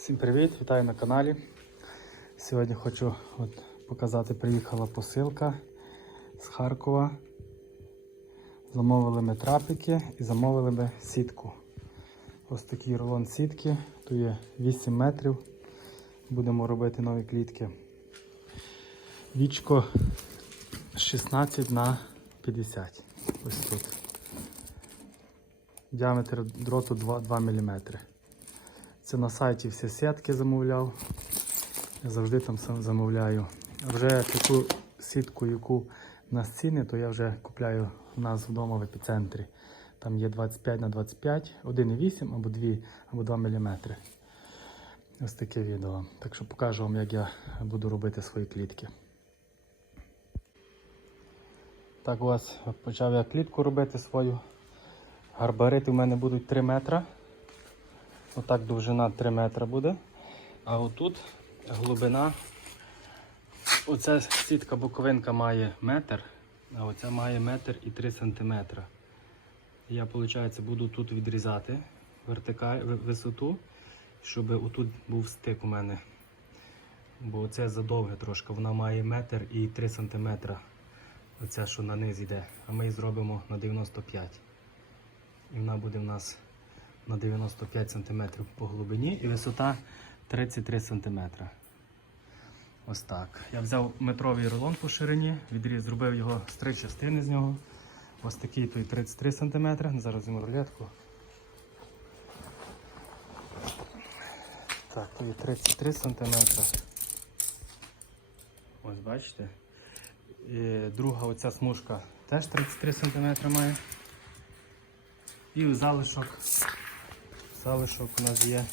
Всім привіт, вітаю на каналі. Сьогодні хочу от показати, приїхала посилка з Харкова. Замовили ми трапики і замовили ми сітку. Ось такий рулон сітки, тут є 8 метрів. Будемо робити нові клітки. Вічко 16 на 50. Ось тут. Діаметр дроту 2, 2 мм. Це на сайті всі сітки замовляв. Я завжди там замовляю. Вже таку сітку, яку на ціни, то я вже купляю у нас вдома в епіцентрі. Там є 25 на 25, 1,8 або 2 або 2 мм. Ось таке відео. Так що покажу вам, як я буду робити свої клітки. Так, ось почав я клітку робити свою. Гарбарити в мене будуть 3 метри. Отак довжина 3 метри буде. А отут глибина. Оця сітка боковинка має метр, а оця має метр і 3 сантиметра. Я, виходить, буду тут відрізати вертикаль, висоту, щоб отут був стик у мене. Бо це задовге трошки, вона має метр і 3 сантиметра. Оця, що на низ йде. А ми її зробимо на 95. І вона буде в нас на 95 см по глибині і висота 33 см. Ось так. Я взяв метровий рулон по ширині, відріз, зробив його з три частини з нього. Ось такий той 33 см. Зараз візьму рулетку. Так, то є 33 см. Ось бачите. І друга оця смужка теж 33 см має. І залишок, залишок у нас є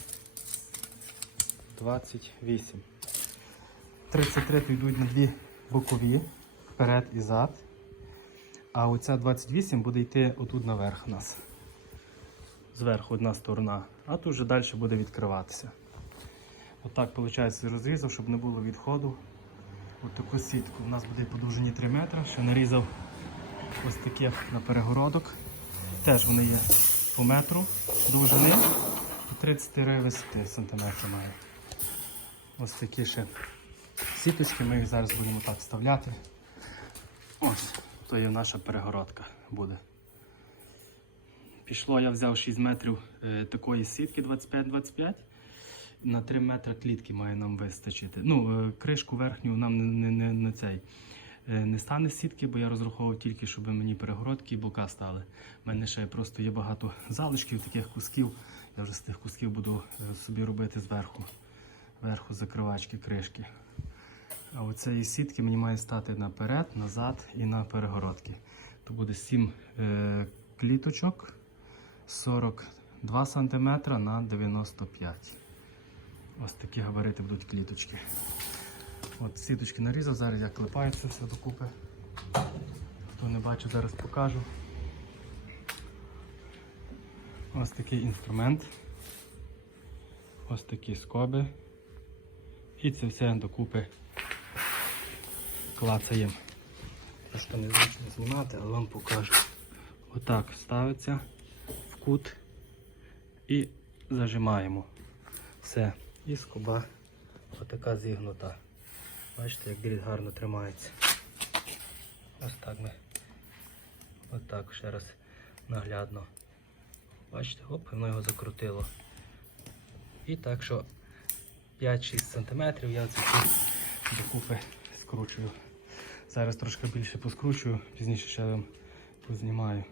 28. 33 то йдуть на дві бокові, вперед і зад. А оця 28 буде йти отут наверх у нас. Зверху одна сторона, а тут вже далі буде відкриватися. Отак, виходить, розрізав, щоб не було відходу. Ось таку сітку. У нас буде по довжині 3 метри. Ще нарізав ось таких на перегородок. Теж вони є по метру довжини і 33 висоти має. Ось такі ще сіточки, ми їх зараз будемо так вставляти. Ось, то є наша перегородка буде. Пішло, я взяв 6 метрів е, такої сітки 25-25. На 3 метри клітки має нам вистачити. Ну, е, кришку верхню нам не, не, не, не цей. Е, Не стане сітки, бо я розраховував тільки, щоб мені перегородки і бока стали. У мене ще просто є багато залишків, таких кусків. Я вже з тих кусків буду е, собі робити зверху. Верху закривачки, кришки. А оцеї сітки мені має стати наперед, назад і на перегородки. То буде 7 е, кліточок 42 см на 95 Ось такі габарити будуть кліточки. От сіточки нарізав, зараз я клепаю це все докупи. Хто не бачив, зараз покажу. Ось такий інструмент. Ось такі скоби. І це все докупи клацаємо. Просто не зручно знімати, але вам покажу. Отак ставиться в кут і зажимаємо. Все. І скоба отака зігнута. Бачите, як дріт гарно тримається. Ось так ми. Отак ще раз наглядно. Бачите, оп, воно його закрутило. І так що 5-6 см я всі докупи скручую. Зараз трошки більше поскручую, пізніше ще вам познімаю.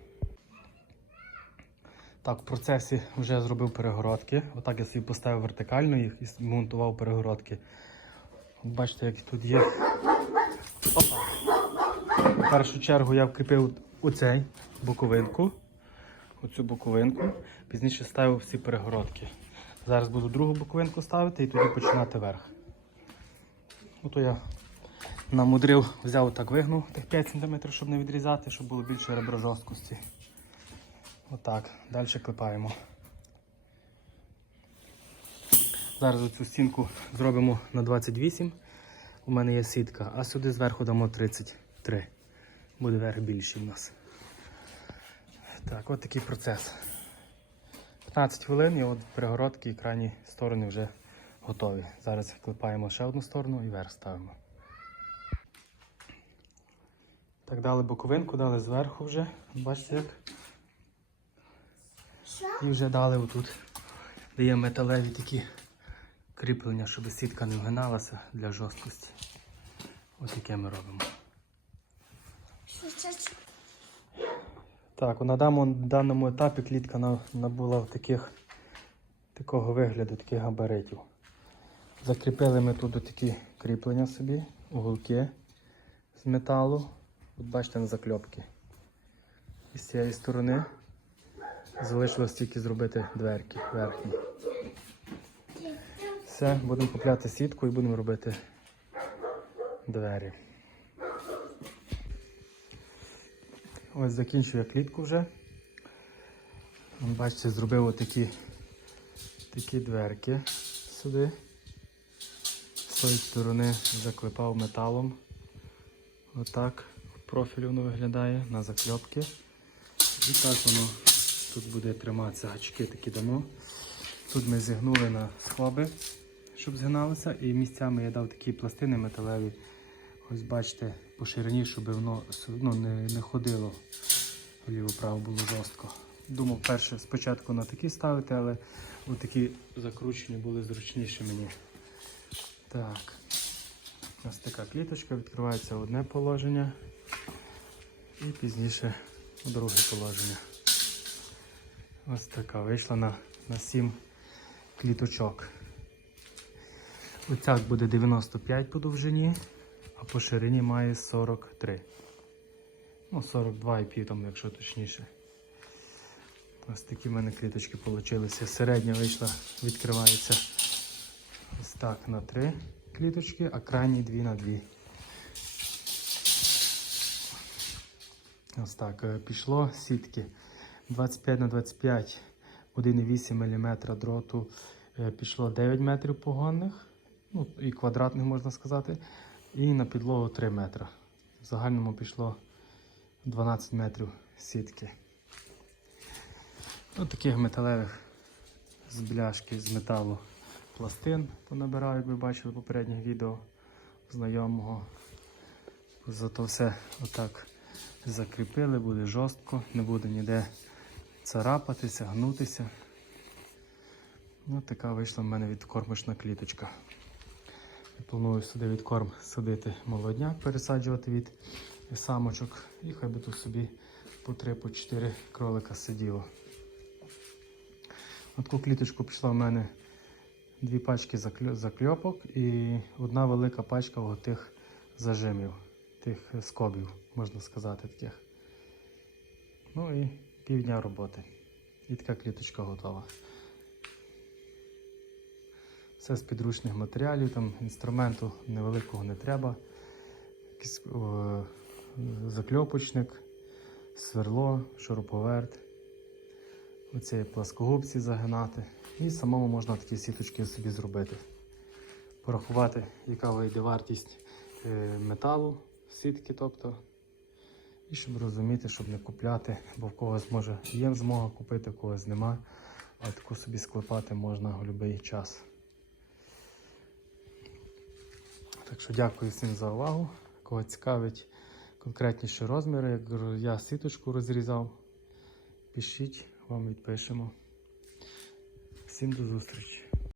Так, в процесі вже зробив перегородки. Отак я собі поставив вертикально їх і монтував перегородки. Бачите, як тут є. Опа. В першу чергу я вкріпив оцей боковинку. Оцю боковинку. Пізніше ставив всі перегородки. Зараз буду другу боковинку ставити і тоді починати верх. Ото я намудрив, взяв так вигнув тих 5 см, щоб не відрізати, щоб було більше ребро жорсткості. Отак, далі клепаємо. Зараз оцю стінку зробимо на 28. У мене є сітка, а сюди зверху дамо 33. Буде верх більший у нас. Так, от такий процес. 15 хвилин і от перегородки і крайні сторони вже готові. Зараз клепаємо ще одну сторону і верх ставимо. Так, дали боковинку, дали зверху вже. Бачите як? І вже дали отут. Даємо металеві такі кріплення, щоб сітка не вгиналася для жорсткості. Ось таке ми робимо. Так, на даному, даному етапі клітка набула таких, такого вигляду, таких габаритів. Закріпили ми тут такі кріплення собі, уголки з металу. От бачите на закльопки. І з цієї сторони залишилось тільки зробити дверки верхні. Все, будемо купляти сітку і будемо робити двері. Ось закінчую я клітку вже. Бачите, зробив отакі такі дверки сюди. З тої сторони заклепав металом. Отак в профілі воно виглядає на закльопки. І так воно тут буде триматися гачки такі дамо. Тут ми зігнули на скоби, щоб згиналося, і місцями я дав такі пластини металеві. Ось бачите, по ширині, щоб воно ну, не, не ходило вліво-право було жорстко. Думав перше спочатку на такі ставити, але такі закручені були зручніші мені. Так. Ось така кліточка, відкривається одне положення і пізніше друге положення. Ось така вийшла на, на 7 кліточок. Оцяк буде 95 по довжині, а по ширині має 43. Ну, 42,5 там, якщо точніше. Ось такі в мене кліточки вийшли. Середня вийшла, відкривається ось так на 3 кліточки, а крайні 2 на 2. Ось так е, пішло сітки 25 на 25, 1,8 мм дроту. е, Пішло 9 метрів погонних, ну і квадратних можна сказати, і на підлогу 3 метри. В загальному пішло 12 метрів сітки. Ось таких металевих з бляшки, з металу пластин понабирав, як ви бачили в попередніх відео знайомого. Зато все отак закріпили, буде жорстко, не буде ніде царапатися, гнутися. Ось така вийшла в мене відкормочна кліточка. Планую сюди відкорм садити молодняк, пересаджувати від самочок. І хай би тут собі по 3-4 кролика сиділо. На кліточку пішла в мене дві пачки закльопок і одна велика пачка тих зажимів, тих скобів, можна сказати, таких. Ну і півдня роботи. І така кліточка готова. Все з підручних матеріалів, там інструменту невеликого не треба. Якийсь закльопочник, сверло, шуруповерт. Оці пласкогубці загинати. І самому можна такі сіточки собі зробити. Порахувати, яка вийде вартість е, металу, сітки, тобто. І щоб розуміти, щоб не купляти, бо в когось може є змога купити, в когось нема. А таку собі склепати можна в будь-який час. Так що дякую всім за увагу. Кого цікавить конкретніші розміри, як я сіточку розрізав, пишіть, вам відпишемо. Всім до зустрічі!